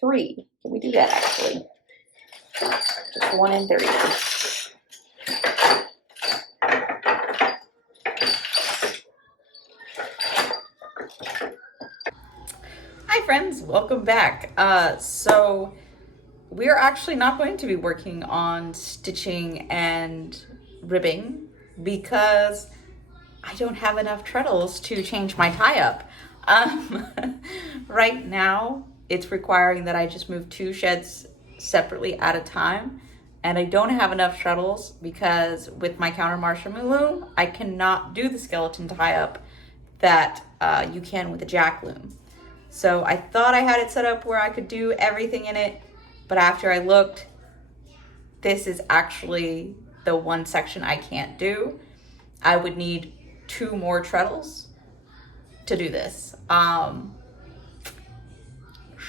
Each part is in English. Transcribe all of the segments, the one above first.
3. Can we do that actually? Just 1 and 3. Hi friends, welcome back. So we're actually not going to be working on stitching and ribbing because I don't have enough treadles to change my tie-up. Right now, it's requiring that I just move 2 sheds separately at a time, and I don't have enough treadles because with my countermarch from Loom, I cannot do the skeleton tie-up that you can with a jack loom. So I thought I had it set up where I could do everything in it, but after I looked, this is actually the one section I can't do. I would need 2 more treadles to do this.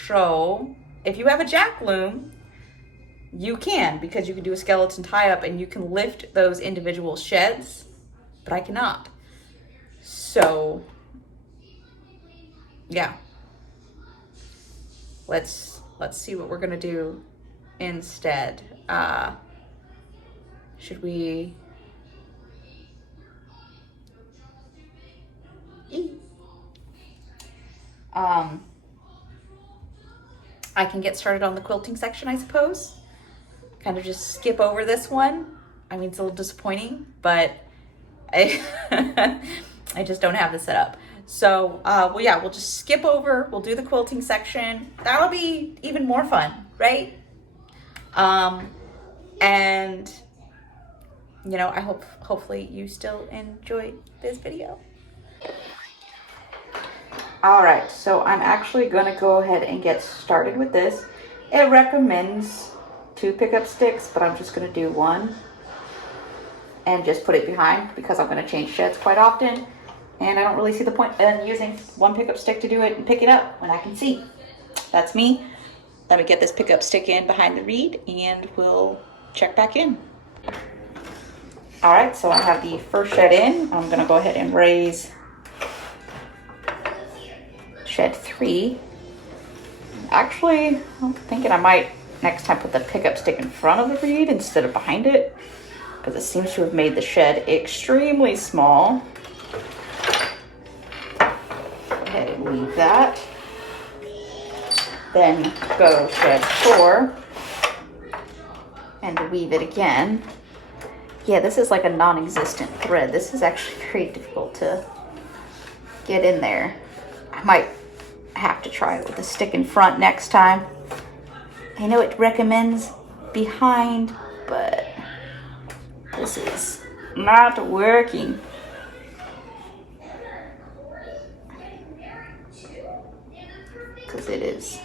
So if you have a jack loom, you can, because you can do a skeleton tie up and you can lift those individual sheds, but I cannot. So yeah, let's see what we're gonna do instead. Should we? I can get started on the quilting section, I suppose. Kind of just skip over this one. I mean, it's a little disappointing, but I I just don't have this set up. So, well, yeah, we'll just skip over. We'll do the quilting section. That'll be even more fun, right? And you know, hopefully you still enjoy this video. All right, so I'm actually gonna go ahead and get started with this. It recommends 2 pickup sticks, but I'm just gonna do 1 and just put it behind because I'm gonna change sheds quite often. And I don't really see the point in using 1 pickup stick to do it and pick it up when I can see. That's me. Let me get this pickup stick in behind the reed and we'll check back in. All right, so I have the first shed in. I'm gonna go ahead and raise shed 3. Actually, I'm thinking I might next time put the pickup stick in front of the reed instead of behind it, because it seems to have made the shed extremely small. Go ahead and leave that. Then go shed 4 and weave it again. Yeah, this is like a non-existent thread. This is actually very difficult to get in there. I might have to try it with a stick in front next time. I know it recommends behind, but this is not working. Because it is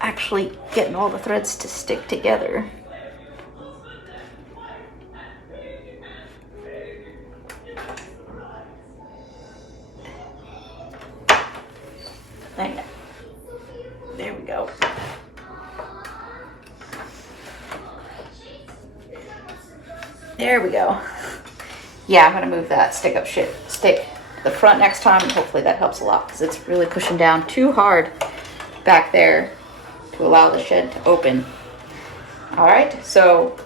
actually getting all the threads to stick together. There we go. There we go. Yeah, I'm gonna move that stick to the front next time, and hopefully that helps a lot because it's really pushing down too hard back there to allow the shed to open. All right, so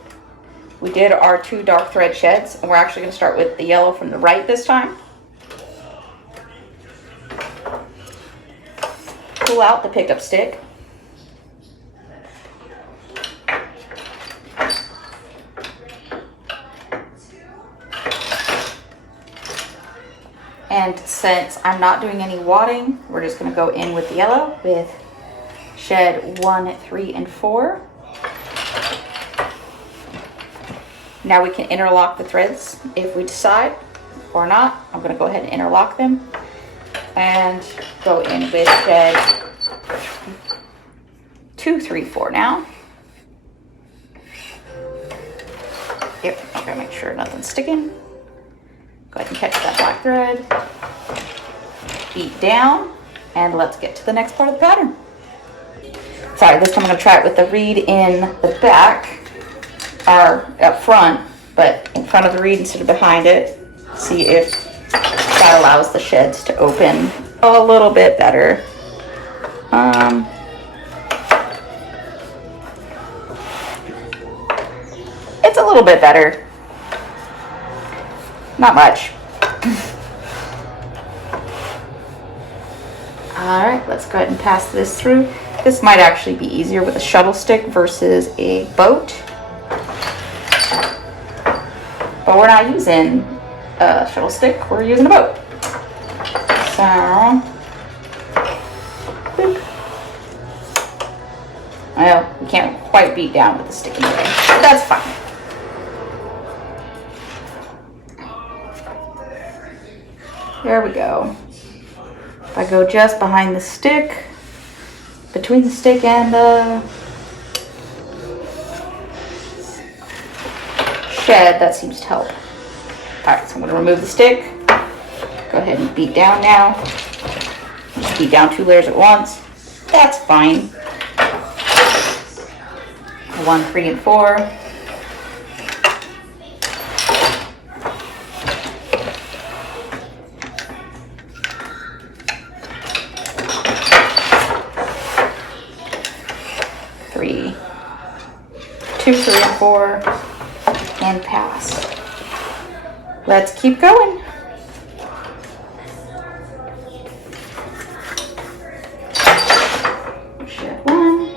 we did our 2 dark thread sheds, and we're actually gonna start with the yellow from the right this time. Pull out the pickup stick. And since I'm not doing any wadding, we're just gonna go in with the yellow with shed 1, 3, and 4. Now we can interlock the threads if we decide or not. I'm gonna go ahead and interlock them and go in with shed 2, 3, 4 now. Yep, I'm gonna make sure nothing's sticking. Go ahead and catch that black thread, beat down, and let's get to the next part of the pattern. Sorry, this time I'm gonna try it with the reed in the back, or up front, but in front of the reed instead of behind it. See if that allows the sheds to open a little bit better. It's a little bit better. Not much. All right, let's go ahead and pass this through. This might actually be easier with a shuttle stick versus a boat. But we're not using a shuttle stick, we're using a boat. So, boop. Well, we can't quite beat down with the stick in the way, but that's fine. There we go. If I go just behind the stick, between the stick and the shed, that seems to help. Alright, so I'm going to remove the stick. Go ahead and beat down now. Just beat down 2 layers at once. That's fine. 1, 3, and 4. Three, 2, 3, and 4, and pass. Let's keep going. Shed 1.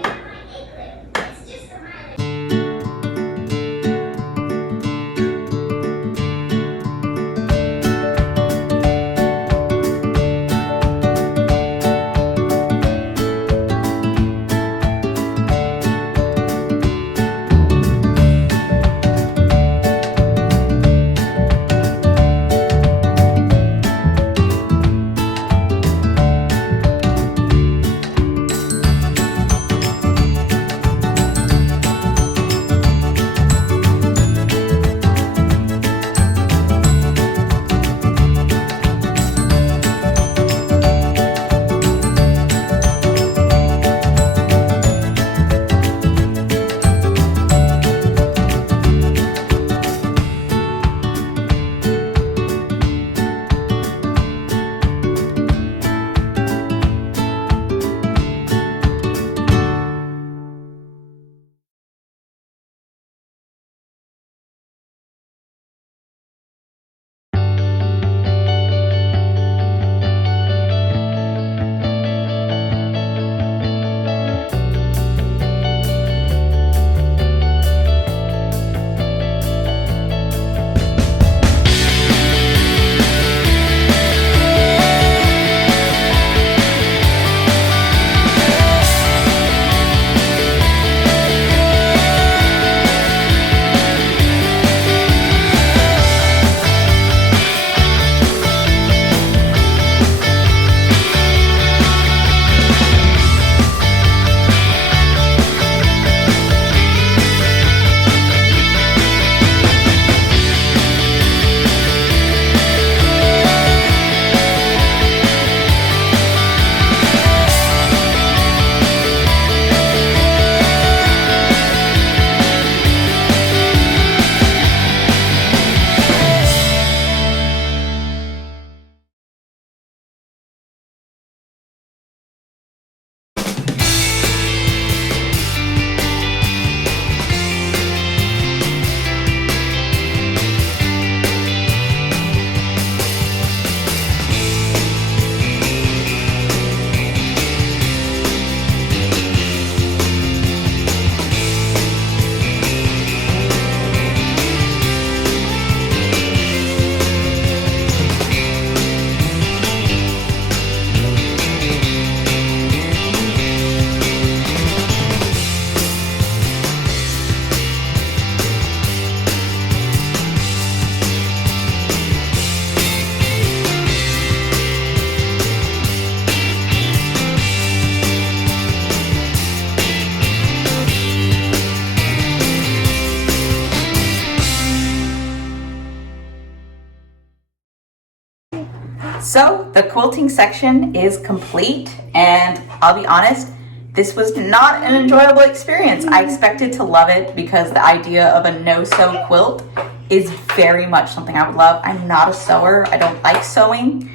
So the quilting section is complete, and I'll be honest, this was not an enjoyable experience. I expected to love it because the idea of a no-sew quilt is very much something I would love. I'm not a sewer. I don't like sewing,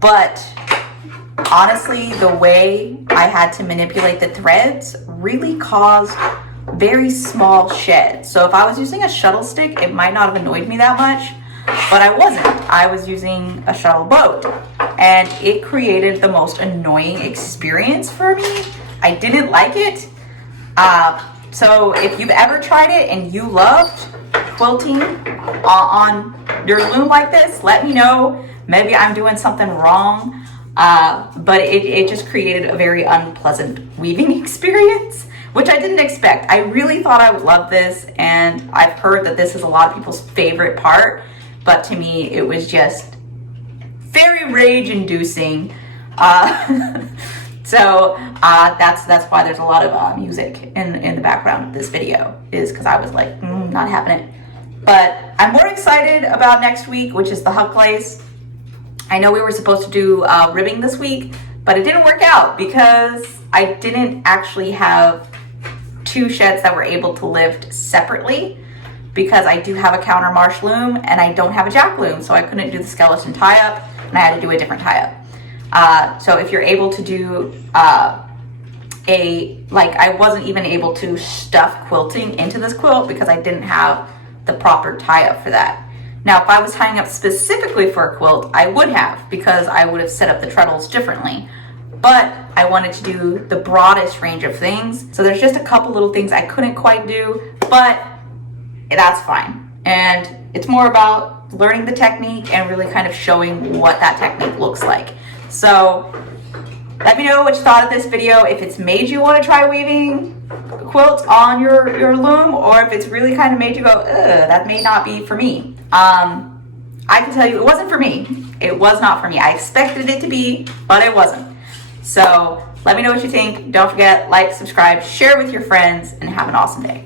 but honestly, the way I had to manipulate the threads really caused very small shed. So if I was using a shuttle stick, it might not have annoyed me that much, but I wasn't. I was using a shuttle boat, and it created the most annoying experience for me. I didn't like it. So if you've ever tried it and you loved quilting on your loom like this, let me know. Maybe I'm doing something wrong, but it just created a very unpleasant weaving experience, which I didn't expect. I really thought I would love this, and I've heard that this is a lot of people's favorite part, but to me it was just very rage-inducing. So that's why there's a lot of music in the background of this video, is because I was like, not having it. But I'm more excited about next week, which is the huck lace. I know we were supposed to do ribbing this week, but it didn't work out because I didn't actually have two sheds that were able to lift separately, because I do have a counter marsh loom and I don't have a jack loom, so I couldn't do the skeleton tie up, and I had to do a different tie up. So if you're able to do I wasn't even able to stuff quilting into this quilt because I didn't have the proper tie up for that. Now, if I was tying up specifically for a quilt, I would have, because I would have set up the treadles differently. But I wanted to do the broadest range of things. So there's just a couple little things I couldn't quite do, but that's fine. And it's more about learning the technique and really kind of showing what that technique looks like. So let me know what you thought of this video, if it's made you want to try weaving quilts on your loom, or if it's really kind of made you go, ugh, that may not be for me. I can tell you it wasn't for me. It was not for me. I expected it to be, but it wasn't. So let me know what you think. Don't forget, like, subscribe, share with your friends, and have an awesome day.